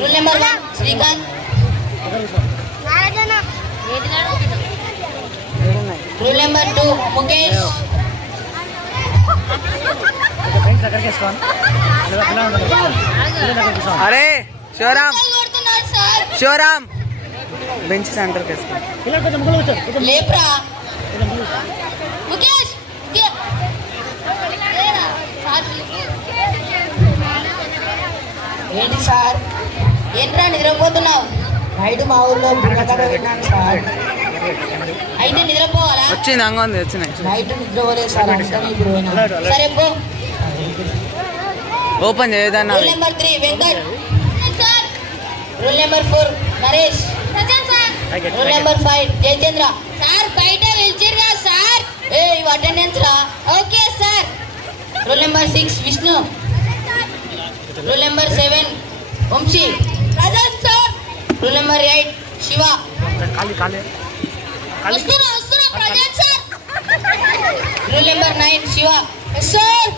Rule number 1 Srikanth. Rule number 2 Mukesh. అరే Shivaram Shivaram bench centre లేప్రా Mukesh. ఏంటి sir, ఏంట్రా నిద్రపోతున్నావు? నైట్ మా ఊర్లో సార్. అయితే నిద్రపోవాలా? వచ్చింది అంగంది వచ్చినాయి. నైట్ నిద్రపోలేదు సార్, అందుకని ఇప్పుడు పోయినా. సరే పో. ఓపెన్ చేయదన్నా. Roll number 3 Venkat. Roll number 4 Naresh. Roll number 5 Jayachandra. Sir బయట నిల్చిర్రా సార్. ఏ అటెండెన్స్ రా. Okay sir. Rule number 6 Vishnu. Roll number 7 Vamsi. Present sir. Rule number 8 Siva. Present sir. Rule number 9 Siva. Sir.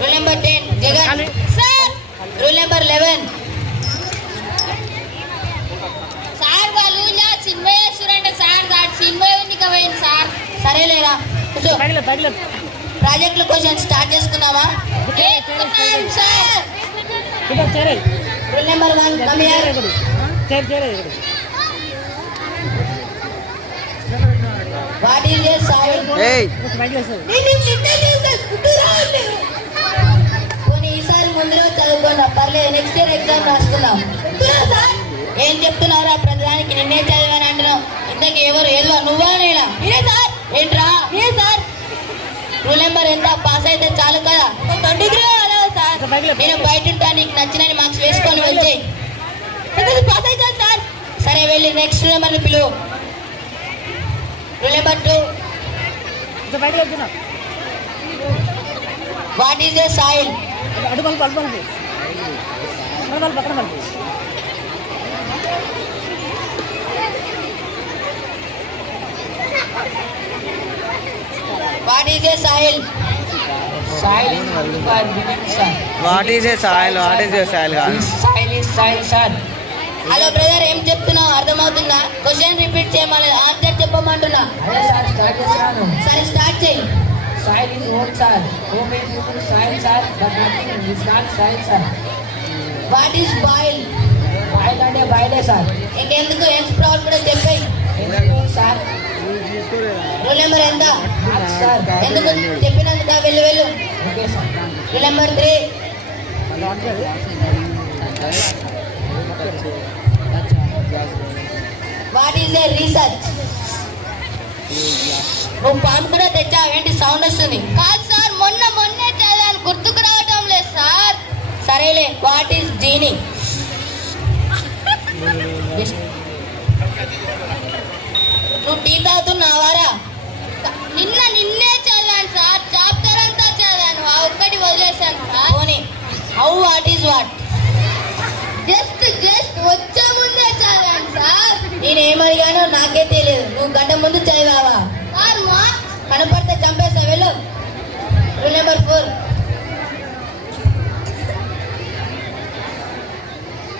Rule number 10 Jagan sir. Rule number 11 sir. వాళ్ళు ఇలా cinema చేస్తారంటే sir, దాని cinema పోయింది sir. సరేలేరా కూర్చో. ప్రాజెక్టుల క్వశ్చన్ స్టార్ట్ చేసుకున్నావా? Sir. Rule number 1 come here. What is your sign? ఈసారి ముందు చదువుకున్నా పర్లేదు, నెక్స్ట్ ఇయర్ ఎగ్జామ్ రాసుకుందాం. ఏం చెప్తున్నావురా? ప్రతిదానికి నిన్నే చదివాని అంటున్నావు. ఇంతకీ ఎవరు? ఏదో నువ్వా నేనా? ఏంట్రా? రూల్ నెంబర్ ఎంత? పాస్ అయితే చాలు కదా. నేను బయట ఉంటా, నీకు నచ్చిన మార్క్స్ వేసుకొని వచ్చాయి. పాస్ అవుతాను సార్. సరే వెళ్ళి నెక్స్ట్ నెంబర్ని పిలువు. Rule number 2 what is your soil? What is a soil? Soil is for living, sir. What is a soil? What is a soil? Soil is soil, sir. Hello brother, ఏం చెప్తున్నావు అర్థమవుతుందా? Question repeat చేయమని answer చెప్పమంటున్నా. అదే sir start చేస్తున్నాను. సరే start చేయి. Soil is old, sir. Who made people soil, sir? But nothing is not soil, sir. What is boil? Boil అంటే బాయిలే sir. ఇంకెందుకు ఏం స్ప్రౌట్ కూడా చెప్పాయి. సార్ రూల్ నెంబర్ ఎంత? సార్ ఎందుకు చెప్పినందుక వెళ్ళు వెళ్ళు. Okay sir. Rule number 3 what is a research? నువ్వు పాము కూడా తెచ్చావు, ఏంటి సౌండ్ వస్తుంది? కాదు సార్, మొన్నే చదివాను, గుర్తుకు రావటం లేదు సార్. సరేలే, వాట్ ఈస్ జీనీ? నువ్వు టీ తాగుతున్నావారా? నిన్నే చదివాను సార్, చాప్టర్ అంతా చదివాను, ఆ ఒక్కటి వదిలేశాను సార్. పోనీ how what is what? Just వచ్చే ముందే చదివాను సార్. నేనేమడిగానో నాకే తెలియదు, నువ్వు గంట ముందు చదివావా? కనపడితే చంపేస్తా, వెళ్ళు. Roll number 4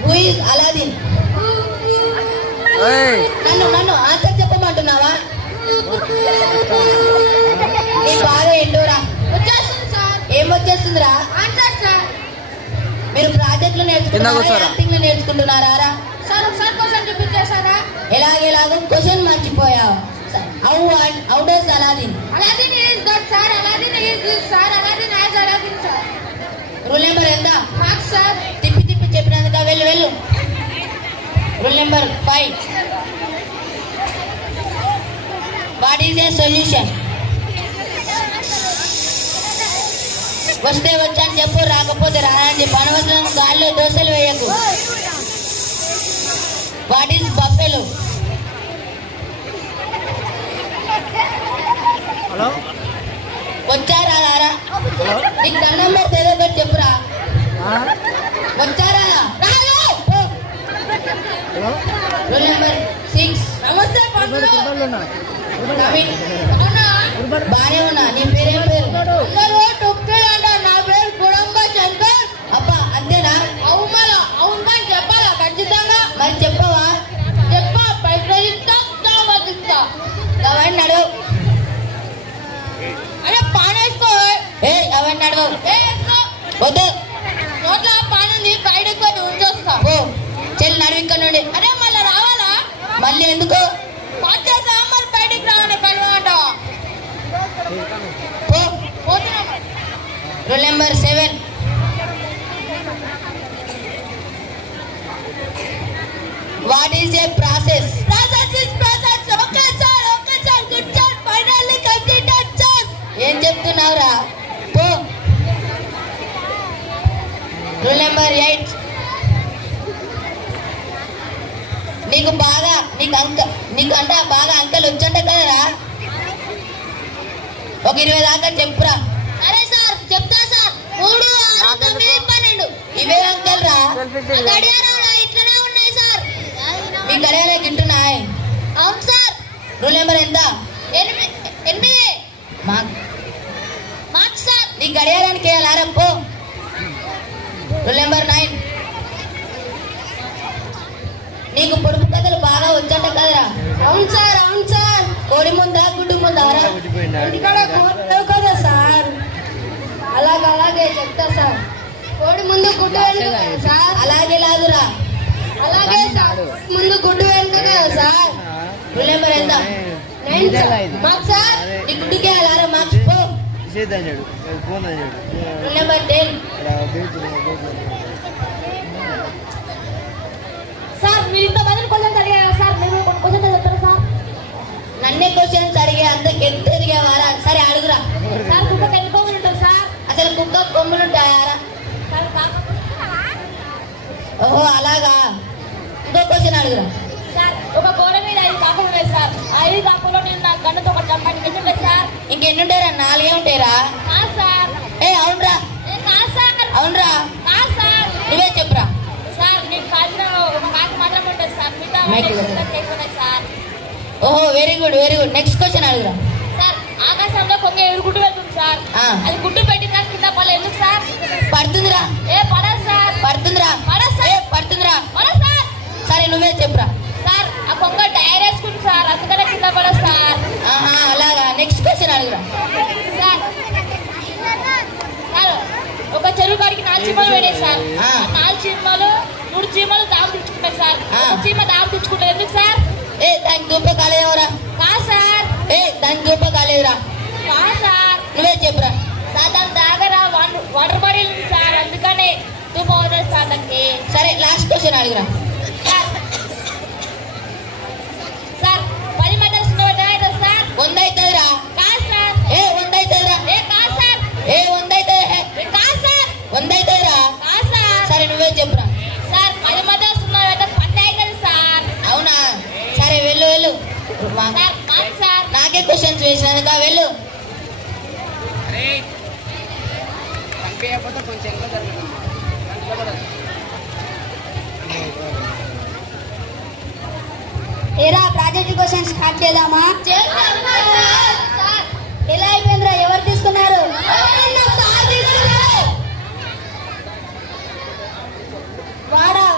who is Aladdin? నన్ను ఆన్సర్ చెప్పమంటున్నావా? నీ బాగా ఎండోరా. వచ్చేస్తుంది సార్. ఏం వచ్చేస్తుందిరా? Answer sir. మీరు ప్రాజెక్టులు నేర్చుకుంటున్నారా, యాక్టింగ్ నేర్చుకుంటున్నారా? సార్ ఒకసారి క్వశ్చన్ రిపీట్ చేశారా? ఎలాగో క్వశ్చన్ మర్చిపోయావు. How does Aladdin? Aladdin is that sir. Aladdin is this sir. Aladdin as Aladdin sir. Rule number ఎంత? Marks sir. తిప్పి చెప్పినందుక వెళ్ళు. Roll number 5 what is a solution? వస్తే వచ్చాను చెప్పు, రాకపోతే రానని చెప్పు. అనవసరం గాల్లో దోశలు వేయకు. What is buffalo? వచ్చారా రారా? నీకు దండం పెడితే ఏదో ఒకటి చెప్పురా. వచ్చారా? రూల్ నెంబర్ 6 నమస్తే బానే ఉన్నా. నీ పేరేం పేరు? నా పేరు కుటుంబ శంకర్. అబ్బా అంతేనా? అవన్నీ నడవవు. వద్దు, నోట్లో పాలు ఉంది, బయటకు ఉంచొస్తా. ఓ చెల్లి నడువు ఇక్కడ నుండి. అరే మళ్ళీ రావాలా? మళ్ళీ ఎందుకు? వచ్చేసా మళ్ళీ బయటికి రావాలి కలవంటావా? పోతున్నా. Rule number 7. What is a process? Process is process. Okay sir, good sir. Finally completed sir. ఏం చెప్తున్నావురా? పో. Rule number 8. నీకు అంటే బాగా అంకెలు వచ్చంట కదరా? ఒక 20 దాకా చెప్పురా. అరే సార్ చెప్తా సార్. 3, 6, 9, 12 ఇవే అంకెలు రా. ఇట్లనే ఉన్నాయి సార్. మీ గడియారే గిట్టున్నాయి. అవును సార్. రూల్ నెంబర్ ఎంత? 8. Marks sir. నీ గడియారానికి వేయాలారా? పో. Rule number 9. నీకు పొడుపు కథలు బాగా వచ్చంట కదరా? అవును సార్. కోడి ముందా గుడ్డు ముందా? ఇక్కడ కదా సార్. అలాగే చెప్తా సార్. కోడి ముందు గుడ్డు వెనుక సార్. అలాగే లాగురా. అలాగే సార్. ముందు గుడ్డు వెనుక కదా సార్. రూల్ నెంబర్ ఎంత? 9 మార్క్స్ సార్. నీ గుడ్డుకే అలారా మార్క్స్. పో. Rule number 10. సార్ మీరు ఇంత మంది క్వశ్చన్స్ అడిగారా సార్? మేము కొన్ని క్వశ్చన్స్ చెప్తారా సార్? నన్నే క్వశ్చన్స్ అడిగా అంత ఎంత ఎదిగావారా? సరే అడుగురా. సార్ కుక్కకి ఎన్ని కొమ్ములు ఉంటాయి సార్? అసలు కుక్క కొమ్ములు ఉంటాయారా? ఓహో అలాగా. ఇంకో క్వశ్చన్ అడుగురా. సార్ ఒక గోడ మీద 5 కాకులు ఉన్నాయి సార్. 5 కాకుల్లో నేను నా గన్నుతో ఒక చంపానికి ఎన్ని ఉంటాయి సార్? ఇంకెన్ని ఉంటారా? 4 ఉంటాయిరా. సార్ అవునరా. అవునరా. సార్ నువ్వే చెప్పురా. సార్ నీకు కాల్చిన ఒక కాకు మాత్రం ఉంటుంది సార్. మిగతా సార్. ఓహో వెరీ గుడ్. నెక్స్ట్ క్వశ్చన్ అడుగురా. సార్ ఆకాశంలో కొంగ ఎగురుకుంటూ వెళ్తుంది సార్. అది గుడ్డు పెట్టిన కింద పడలేదు ఎందుకు సార్? పడుతుందిరా. పడదు సార్. పడుతుందిరా. పడదు సార్. పడుతుందిరా. పడదు సార్. సరే నువ్వే చెప్పురా. సార్ ఆ కొంగ టైర్ వేసుకుంది సార్, అందుకనే కింద పడదు సార్. అలాగా. నెక్స్ట్ క్వశ్చన్ అడుగురా. సార్ ఒక చెరువు కాడికి 4 చీమలు వెళ్ళాయి సార్. 4 చీమలు 3 చీమలు దాము తెచ్చుకుంటాయి సార్. చీమ దాము తెచ్చుకుంటారు ఎందుకు సార్? దానికి దూప కాలేదురా? సార్. దానికి దూప కాలేదురా? సార్. నువ్వే చెప్పురా. సార్ దాని దగ్గర వాటర్ బాటిల్ సార్, అందుకనే దూప అవుతుంది సార్ దానికి. సరే లాస్ట్ క్వశ్చన్ అడుగురా. సార్ 10 మధ్య 0 అవుతుంది సార్. 100 అవుతుందిరా? కాదు సార్. 100 అవుతుందిరా? కాదు సార్. 100 అవుతుంది. కాదు సార్. 100 అవుతుందిరా? కాదు సార్. సరే నువ్వే చెప్పురా. సార్ 10 మధ్య 0 అయితే 10 అవుతుంది సార్. అవునా? సరే వెళ్ళు. సార్ నాకే క్వశ్చన్స్ వేసినందుక వెళ్ళు. ఏరా ప్రాజెక్ట్ క్వశ్చన్స్ స్టార్ట్ చేద్దామా? ఎలా అయిపోయిందిరా? ఎవరు తీసుకున్నారు?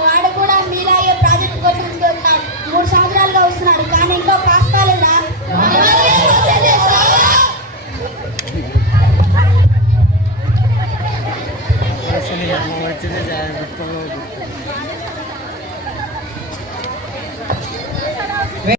వాడు కూడా మీలాగే ప్రాజెక్ట్ క్వశ్చన్స్ 3 సంవత్సరాలుగా వస్తున్నాడు కానీ ఇంకా పాస్ కాలేదా? వచ్చింది